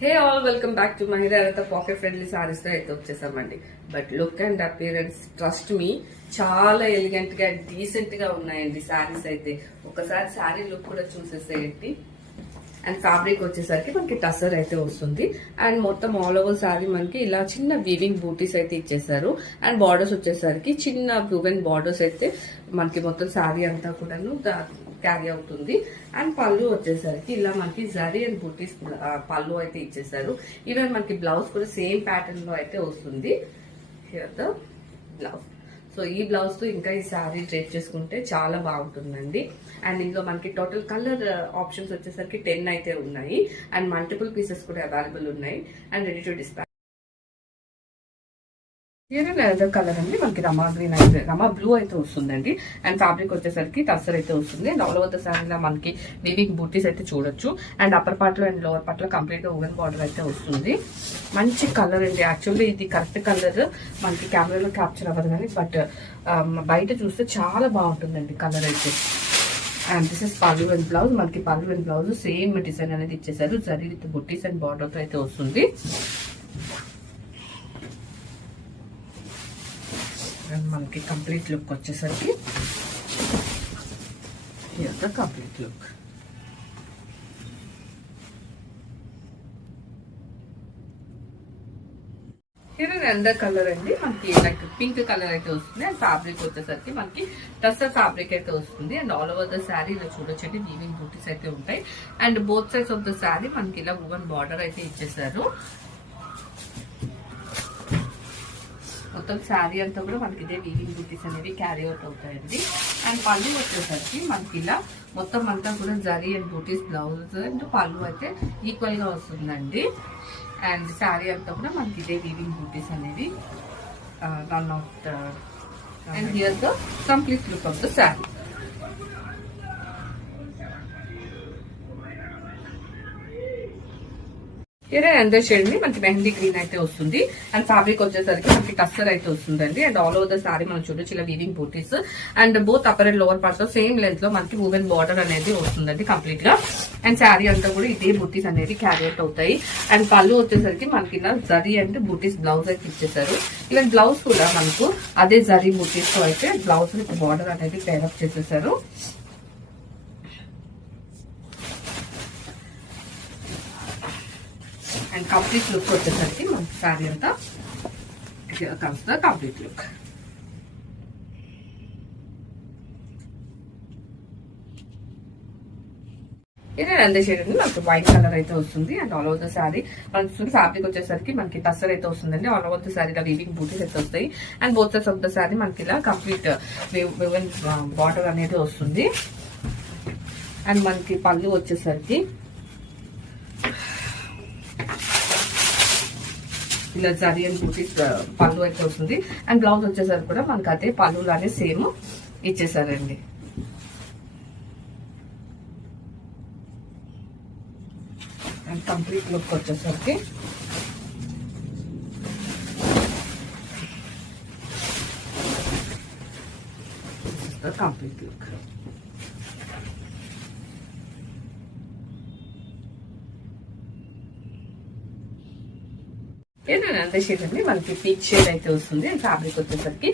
Hey all welcome back to మహిళ pocket friendly saris తో అయితే వచ్చేసామండి. But look and appearance trust me చాలా ఎలిగెంట్ గా డీసెంట్ గా ఉన్నాయండి సారీస్ అయితే. ఒకసారి సారీ లుక్ కూడా చూసేసేయండి. అండ్ ఫ్యాబ్రిక్ వచ్చేసరికి మనకి టసర్ అయితే వస్తుంది. అండ్ మొత్తం ఆల్ ఓవర్ సారీ మనకి ఇలా చిన్న వీవింగ్ బూటీస్ అయితే ఇచ్చేసారు. అండ్ బార్డర్స్ వచ్చేసరికి చిన్న బ్లూవెన్ బార్డర్స్ అయితే మనకి మొత్తం సారీ అంతా కూడాను క్యారీ అవుతుంది. అండ్ పళ్ళు వచ్చేసరికి ఇలా మనకి జరీ అండ్ బూటీస్ పళ్ళు అయితే ఇచ్చేసారు. ఈవెన్ మనకి బ్లౌజ్ కూడా సేమ్ ప్యాటర్న్ లో అయితే వస్తుంది. Here the blouse. సో ఈ బ్లౌజ్ తో ఇంకా ఈ శారీ డ్రేప్ చేసుకుంటే చాలా బాగుంటుందండి. అండ్ ఇందులో మనకి టోటల్ కలర్ ఆప్షన్స్ వచ్చేసరికి 10 అయితే ఉన్నాయి. అండ్ మల్టిపుల్ పీసెస్ కూడా అవైలబుల్ ఉన్నాయి and ready to dispatch. Leather colour అండి మనకి రమా గ్రీన్ అయితే రమా బ్లూ అయితే వస్తుందండి. అండ్ ఫ్యాబ్రిక్ వచ్చేసరికి టసర్ అయితే వస్తుంది. అండ్ ఆల్ ఓవర్ ద శారీలో మనకి వీవింగ్ బూటీస్ అయితే చూడొచ్చు. అండ్ అప్పర్ పార్ట్ లో అండ్ లోవర్ పార్ట్ లో కంప్లీట్ గా ఓవెన్ బార్డర్ అయితే వస్తుంది. మంచి కలర్ అండి. యాక్చువల్లీ ఇది కరెక్ట్ కలర్ మనకి కెమెరాలో క్యాప్చర్ అవ్వదు కానీ బట్ బయట చూస్తే చాలా బాగుంటుందండి కలర్ అయితే. అండ్ దిస్ ఇస్ పల్లు అండ్ బ్లౌజ్. మనకి పల్లు అండ్ బ్లౌజ్ సేమ్ డిజైన్ అనేది ఇచ్చేసారు. జరీ విత్ బుట్టీస్ అండ్ బార్డర్ తో అయితే వస్తుంది. మనకి కంప్లీట్ లుక్ వచ్చేసరికి కంప్లీట్ లుక్. అండర్ కలర్ అండి మనకి లైక్ పింక్ కలర్ అయితే వస్తుంది. అండ్ ఫ్యాబ్రిక్ వచ్చేసరికి మనకి టసర్ ఫ్యాబ్రిక్ అయితే వస్తుంది. And all over the sari ఇలా చూడొచ్చండి వీవింగ్ బూటీస్ అయితే ఉంటాయి. And both sides of the sari మనకి ఇలా ఓవెన్ బార్డర్ అయితే ఇచ్చేసారు. మొత్తం శారీ అంతా కూడా మనకి ఇదే వీవింగ్ బూటీస్ అనేవి క్యారీ అవుట్ అవుతాయండి. అండ్ పళ్ళు వచ్చేసరికి మనకి ఇలా మొత్తం అంతా కూడా zari and butis blouse and pallu అయితే ఈక్వల్ గా వస్తుందండి. అండ్ శారీ అంతా కూడా మనకి ఇదే వీవింగ్ బూటీస్ అనేవి run out. And here the complete look of the sari. అందర్ షేడ్ ని మనకి మెహందీ గ్రీన్ అయితే వస్తుంది. అండ్ ఫ్యాబ్రిక్ వచ్చేసరికి మనకి టస్సర్ అయితే వస్తుందండి. And all over the sari మనం చూడొచ్చు ఇలా weaving butis. And both upper and lower parts same length లో మనకి వుమెన్ బార్డర్ అనేది వస్తుందండి కంప్లీట్ గా. అండ్ శారీ అంతా కూడా ఇదే బూటీస్ అనేది క్యారీ అవుట్ అవుతాయి. అండ్ పళ్ళు వచ్చేసరికి మనకి ఇలా జరీ అండ్ బూటీస్ బ్లౌజ్ అయితే ఇచ్చేసారు. ఈవెన్ బ్లౌజ్ కూడా మనకు అదే జరీ బూటీస్ తో అయితే బ్లౌజ్ విత్ బార్డర్ అనేది పేరప్ చేసేసారు. అండ్ కంప్లీట్ లుక్ వచ్చేసరికి మనకి శారీ అంతా కమ్స్ ద కంప్లీట్ లుక్. ఇది రందే షేడ్ అండి మనకి వైట్ కలర్ అయితే వస్తుంది. And all over the sari మనకి ఫ్యాబ్రిక్ వచ్చేసరికి మనకి టస్సర్ అయితే వస్తుందండి. ఆల్ ఓవర్ ద శారీ ఇలా వీవింగ్ బూటీస్ అయితే వస్తాయి. And both sides of the sari మనకి ఇలా కంప్లీట్ బార్డర్ అనేది వస్తుంది. అండ్ మనకి పళ్ళు వచ్చేసరికి ఇలా జరీ అండ్ బూటీస్ పళ్ళు అయితే వస్తుంది. అండ్ బ్లౌజ్ వచ్చేసరికి కూడా మనకి అదే పళ్ళు లానే సేమ్ ఇచ్చేసారండి. అండ్ కంప్లీట్ లుక్ వచ్చేసరికి కంప్లీట్ లుక్. అంతే షేడ్ అండి మనకి పీచ్ షేడ్ అయితే వస్తుంది. అండ్ ఫ్యాబ్రిక్ వచ్చేసరికి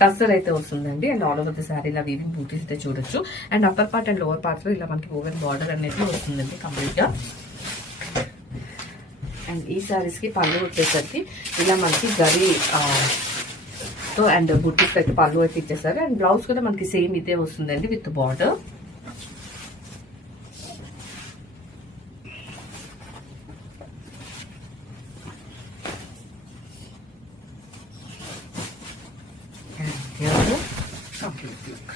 టస్సర్ అయితే వస్తుందండి. And all over the sari ఇలా వీవింగ్ బూటీస్ అయితే చూడొచ్చు. And upper part and lower part లో ఇలా మనకి ఓవెన్ బార్డర్ అనేది వస్తుందండి కంప్లీట్ గా. అండ్ ఈ శారీస్ కి పళ్ళు వచ్చేసరికి ఇలా మనకి జరీ తో అండ్ బూటీస్ అయితే పళ్ళు అయితే ఇచ్చేసారు. అండ్ బ్లౌజ్ కూడా మనకి సేమ్ ఇదే వస్తుందండి విత్ బార్డర్. Complete look.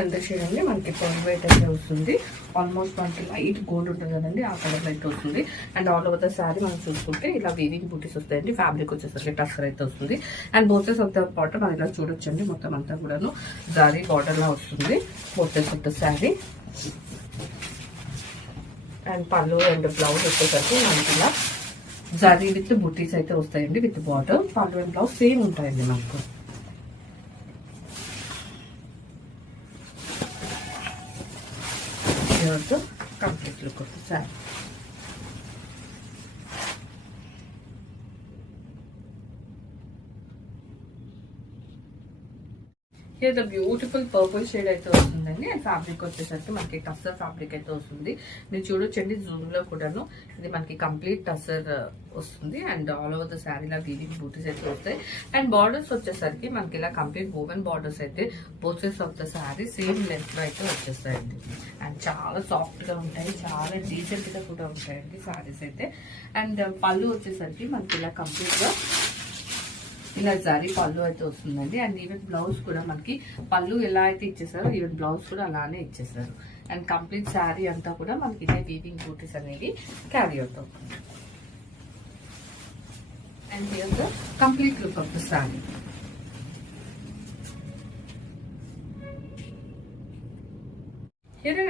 ఎంత షేడ్ అండి మనకి పర్ల్ వైట్ అయితే వస్తుంది. ఆల్మోస్ట్ మనకి లైట్ గోల్డ్ ఉంటుంది కదండి ఆ కలర్ అయితే వస్తుంది. And all over the sari మనం చూసుకుంటే ఇలా వీవింగ్ బూటీస్ వస్తాయండి. ఫ్యాబ్రిక్ వచ్చేసరికి టస్సర్ అయితే వస్తుంది. And both sides of the border మనం ఇలా చూడొచ్చండి. మొత్తం అంతా కూడాను జారీ బార్డర్ లా వస్తుంది both sides of the sari. అండ్ పళ్ళు అండ్ బ్లౌజ్ వచ్చేసరికి మనకి ఇలా జరీ విత్ బుటీస్ అయితే వస్తాయండి విత్ బార్డర్. పళ్ళు అండ్ బ్లౌజ్ సేమ్ ఉంటాయండి మనకు. here the complete look of the saree. Here the beautiful purple shade అయితే వస్తుందండి. అండ్ ఫ్యాబ్రిక్ వచ్చేసరికి మనకి టస్సర్ ఫ్యాబ్రిక్ అయితే వస్తుంది. మీరు చూడొచ్చండి జూమ్ లో కూడాను ఇది మనకి కంప్లీట్ టస్సర్ వస్తుంది. And all over the sari లా వీవింగ్ బూటీస్ అయితే వస్తాయి. అండ్ బార్డర్స్ వచ్చేసరికి మనకి ఇలా కంప్లీట్ ఓవెన్ బార్డర్స్ అయితే both sides of the sari same length లో అయితే వచ్చేస్తాయండి. అండ్ చాలా సాఫ్ట్ గా ఉంటాయి, చాలా డీసెంట్ గా కూడా ఉంటాయండి శారీస్ అయితే. అండ్ పళ్ళు వచ్చేసరికి మనకి ఇలా కంప్లీట్ గా ఇలా జరీ పళ్ళు అయితే వస్తుందండి. అండ్ ఈవెన్ బ్లౌజ్ కూడా మనకి పళ్ళు ఎలా అయితే ఇచ్చేసారో ఈవెన్ బ్లౌజ్ కూడా అలానే ఇచ్చేసారు. అండ్ కంప్లీట్ శారీ అంతా కూడా మనకి ఇదే వీవింగ్ బూటీస్ అనేవి క్యారీ అవుతాం. And here the complete look of the sari.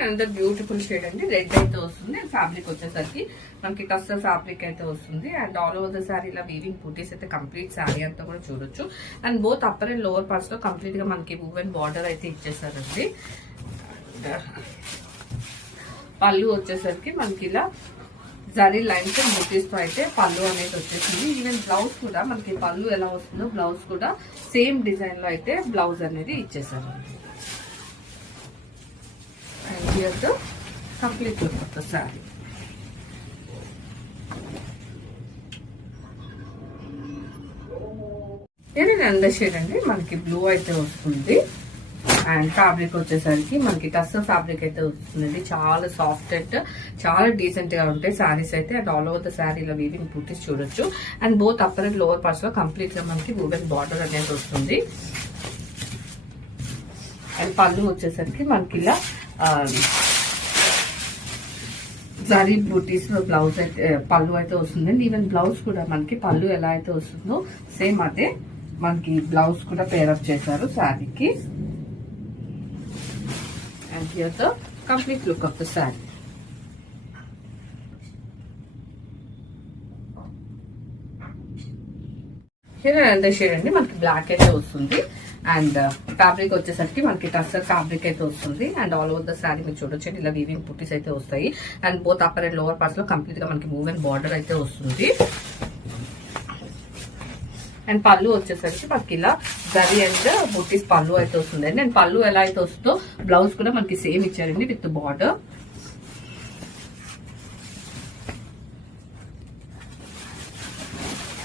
Under beautiful shade అండి, రెడ్ అయితే వస్తుంది. అండ్ ఫ్యాబ్రిక్ వచ్చేసరికి మనకి టస్సర్ ఫ్యాబ్రిక్ అయితే వస్తుంది. And all over the sari ఇలా వీవింగ్ బూటీస్ అయితే కంప్లీట్ శారీ అంతా కూడా చూడొచ్చు. And both upper and lower parts లో కంప్లీట్ గా మనకి వువెన్ బార్డర్ అయితే ఇచ్చేసారండి. పళ్ళు వచ్చేసరికి మనకి ఇలా జరీ లైన్స్ అండ్ బూటీస్ తో అయితే పళ్ళు అనేది వచ్చేసింది. ఈవెన్ బ్లౌజ్ కూడా మనకి పళ్ళు ఎలా వస్తుందో బ్లౌజ్ కూడా సేమ్ డిజైన్ లో అయితే బ్లౌజ్ అనేది ఇచ్చేసారు. And here the complete look of the saree. ఇది అండర్ షేడ్ అండి, మనకి బ్లూ అయితే వస్తుంది. అండ్ ఫ్యాబ్రిక్ వచ్చేసరికి మనకి టస్సర్ ఫ్యాబ్రిక్ అయితే వస్తుందండి. చాలా సాఫ్ట్ అండ్ చాలా డీసెంట్ గా ఉంటాయి సారీస్ అయితే. And all over the sari ఇలా వీవింగ్ బూటీస్ చూడొచ్చు. And both upper and lower parts లో కంప్లీట్ గా మనకి వువెన్ బార్డర్ అనేది వస్తుంది. అండ్ పళ్ళు వచ్చేసరికి మనకి ఇలా జరీ బూటీస్ బ్లౌజ్ అయితే పళ్ళు అయితే వస్తుందండి. ఈవెన్ బ్లౌజ్ కూడా మనకి పళ్ళు ఎలా అయితే వస్తుందో సేమ్ అదే మనకి బ్లౌజ్ కూడా పేరప్ చేశారు శారీకి. And here the complete look of the sari. Here under shade అండి, మనకి బ్లాక్ అయితే వస్తుంది. అండ్ ఫ్యాబ్రిక్ వచ్చేసరికి మనకి టస్సర్ ఫ్యాబ్రిక్ అయితే వస్తుంది. And all over the sari మీరు చూడొచ్చు ఇలా వీవింగ్ బూటీస్ అయితే వస్తాయి. And both upper and lower parts లో కంప్లీట్ గా మనకి వువెన్ బార్డర్ అయితే వస్తుంది. అండ్ పళ్ళు వచ్చేసరికి మనకి ఇలా జరీ అండ్ బూటీస్ పళ్ళు అయితే వస్తుంది. అండ్ పళ్ళు ఎలా అయితే వస్తుందో బ్లౌజ్ కూడా మనకి సేమ్ ఇచ్చారండి with border.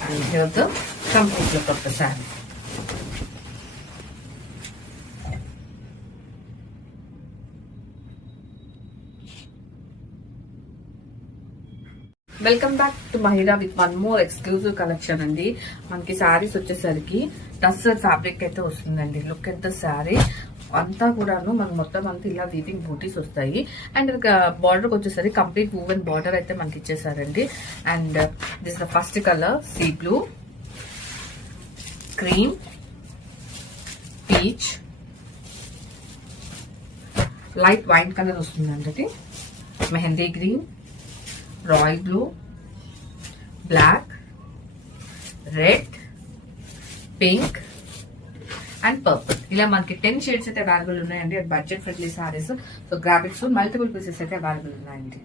And here the complete look of the sari. Welcome back to Mahila with one more exclusive collection అండి. మనకి శారీస్ వచ్చేసరికి టస్సర్ ఫ్యాబ్రిక్ అయితే వస్తుందండి. లుక్ ఎట్ ద శారీ అంతా కూడాను మనకు మొత్తం అంతా ఇలా వీవింగ్ బూటీస్ వస్తాయి. అండ్ బార్డర్ వచ్చేసరికి కంప్లీట్ వువెన్ బార్డర్ అయితే మనకి ఇచ్చేసారండి. And this the first colour sea blue, cream, peach, light wine colour వస్తుందండి. అది mehndi green, royal blue, black, red, pink and purple. ఇలా మనకి 10 షేడ్స్ అయితే అవైలబుల్ ఉన్నాయండి. Budget friendly saris. So grab it soon. Multiple pieces అయితే అవైలబుల్ ఉన్నాయండి.